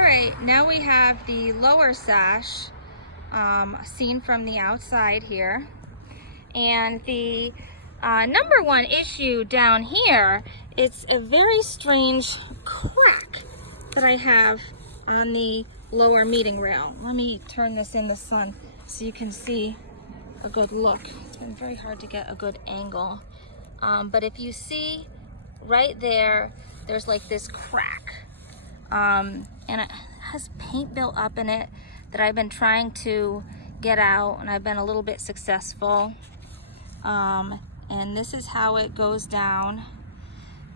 right, now we have the lower sash seen from the outside here. And the number one issue down here, it's a very strange crack that I have on the lower meeting rail. Let me turn this in the sun so you can see a good look. It's been very hard to get a good angle. But if you see right there, there's like this crack. And it has paint built up in it that I've been trying to get out, and I've been a little bit successful. And this is how it goes down.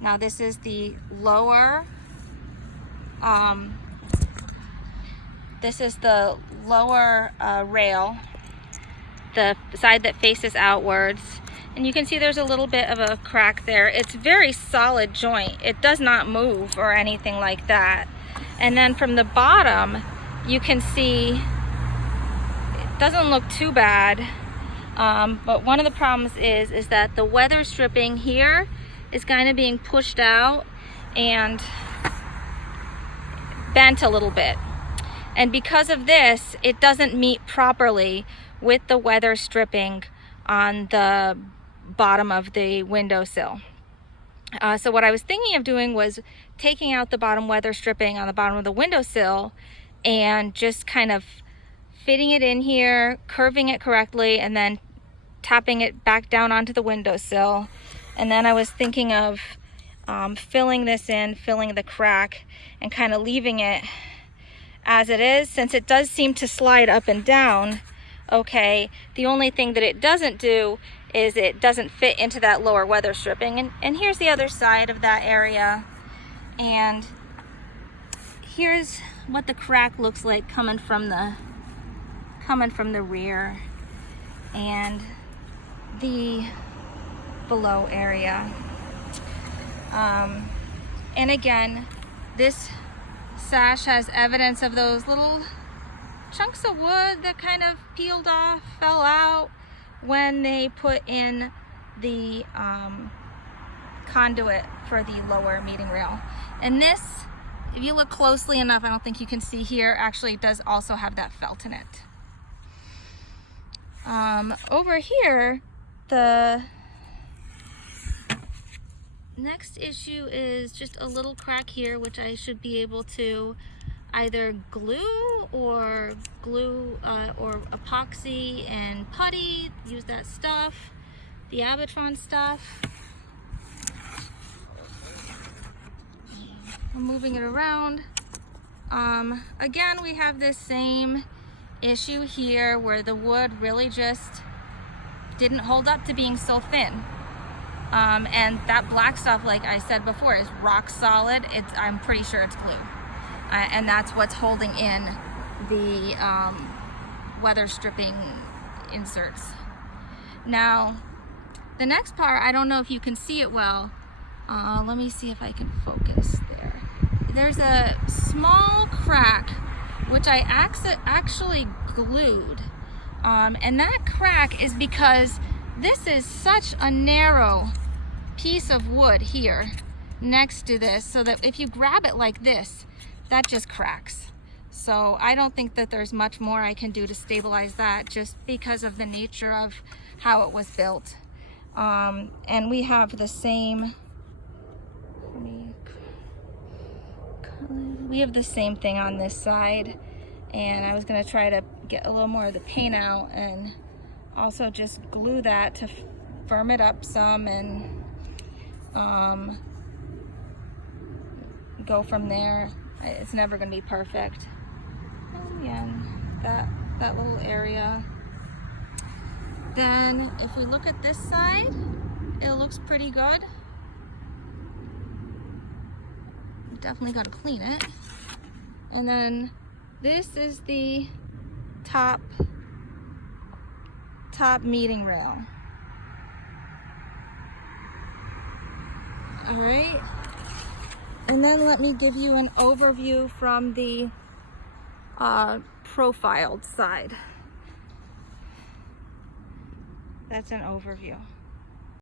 Now this is the lower, rail, the side that faces outwards. And you can see there's a little bit of a crack there. It's very solid joint. It does not move or anything like that. And then from the bottom, you can see it doesn't look too bad. But one of the problems is that the weather stripping here is kind of being pushed out and bent a little bit. And because of this, it doesn't meet properly with the weather stripping on the bottom of the windowsill. So what I was thinking of doing was taking out the bottom weather stripping on the bottom of the windowsill and just kind of fitting it in here, curving it correctly, and then tapping it back down onto the windowsill. And then I was thinking of filling this in, filling the crack, and kind of leaving it as it is, since it does seem to slide up and down. Okay, the only thing that it doesn't do is it doesn't fit into that lower weather stripping. And here's the other side of that area. And here's what the crack looks like coming from the rear and the below area. And again, this sash has evidence of those little chunks of wood that kind of peeled off, fell out when they put in the conduit for the lower meeting rail. And this, if you look closely enough, I don't think you can see here, actually does also have that felt in it. Over here, the next issue is just a little crack here, which I should be able to either glue or epoxy and putty, use that stuff, the Abitron stuff. I'm moving it around. Again, we have this same issue here where the wood really just didn't hold up to being so thin. And that black stuff, like I said before, is rock solid. I'm pretty sure it's glue. And that's what's holding in the weather stripping inserts. Now, the next part, I don't know if you can see it well. Let me see if I can focus there. There's a small crack, which I actually glued. And that crack is because this is such a narrow piece of wood here next to this, so that if you grab it like this, that just cracks. So I don't think that there's much more I can do to stabilize that, just because of the nature of how it was built. And we have the same, we have the same thing on this side. And I was gonna try to get a little more of the paint out and also just glue that to firm it up some, and go from there. It's never gonna be perfect. And again, that little area. Then if we look at this side, it looks pretty good. Definitely gotta clean it. And then this is the top meeting rail. All right. And then let me give you an overview from the profiled side. That's an overview.